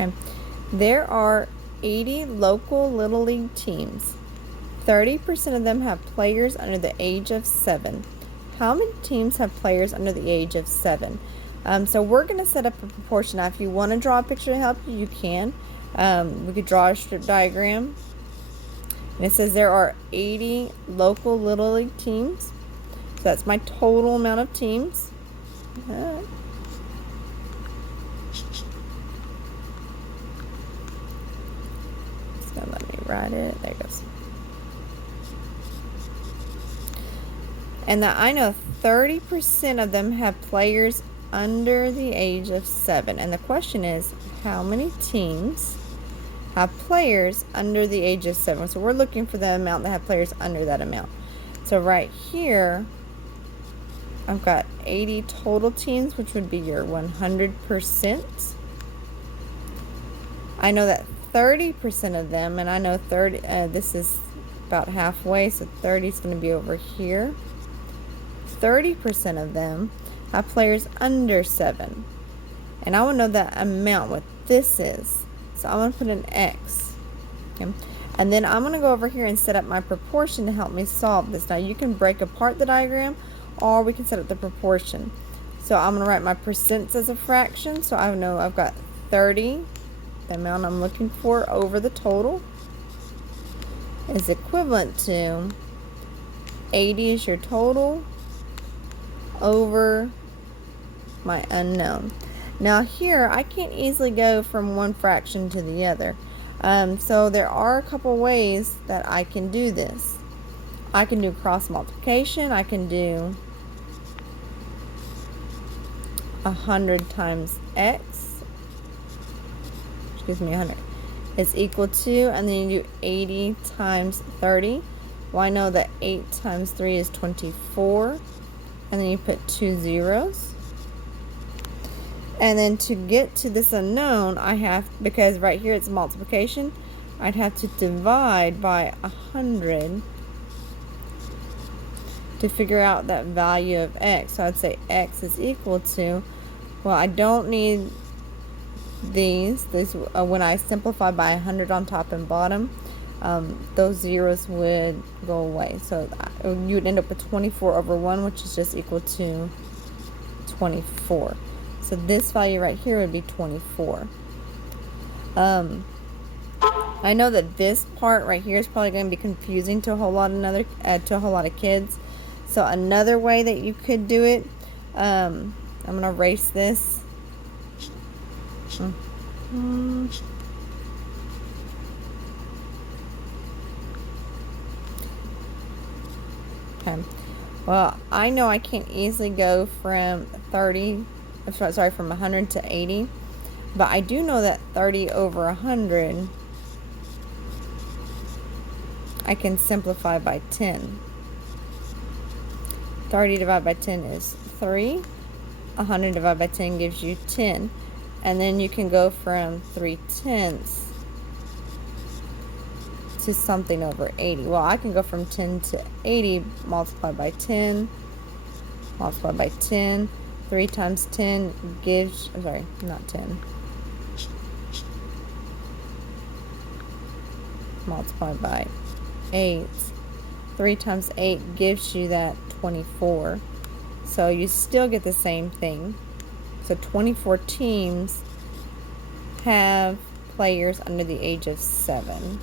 Okay. There are 80 local Little League teams. 30% of them have players under the age of 7. How many teams have players under the age of 7? So we're going to set up a proportion. Now, if you want to draw a picture to help you, you can. We could draw a strip diagram. And it says there are 80 local Little League teams. So that's my total amount of teams. It's going to let me write it. There it goes. And that I know 30% of them have players under the age of 7. And the question is, how many teams have players under the age of 7? So we're looking for the amount that have players under that amount. So right here, I've got 80 total teams, which would be your 100%. I know that 30% of them, and I know this is about halfway, so 30 is going to be over here. 30% of them have players under 7. And I want to know that amount, what this is. So I'm going to put an X. Okay. And then I'm going to go over here and set up my proportion to help me solve this. Now you can break apart the diagram, or we can set up the proportion. So I'm going to write my percents as a fraction. So I know I've got 30, the amount I'm looking for, over the total, is equivalent to 80 is your total over my unknown. Now here, I can't easily go from one fraction to the other. So there are a couple ways that I can do this. I can do cross multiplication. I can do 100 times x, 100, is equal to, and then you do 80 times 30. Well, I know that 8 times 3 is 24. And then you put 2 zeros. And then to get to this unknown, I have, because right here it's multiplication, I'd have to divide by 100 to figure out that value of x. So I'd say x is equal to, well, I don't need these when I simplify by 100 on top and bottom, those zeros would go away. So you would end up with 24 over 1, which is just equal to 24. So this value right here would be 24. I know that this part right here is probably going to be confusing to a whole lot of kids. So another way that you could do it, I'm going to erase this. Okay. Well, I know I can't easily go from from 100 to 80, but I do know that 30 over 100 I can simplify by 10. 30 divided by 10 is 3. 100 divided by 10 gives you 10. And then you can go from 3/10 to something over 80. Well, I can go from 10 to 80 multiplied by 10, multiplied by 10. 3 times 10 gives, I'm sorry, not 10. Multiplied by 8. 3 times 8 gives you that 24. So you still get the same thing. So 24 teams have players under the age of 7.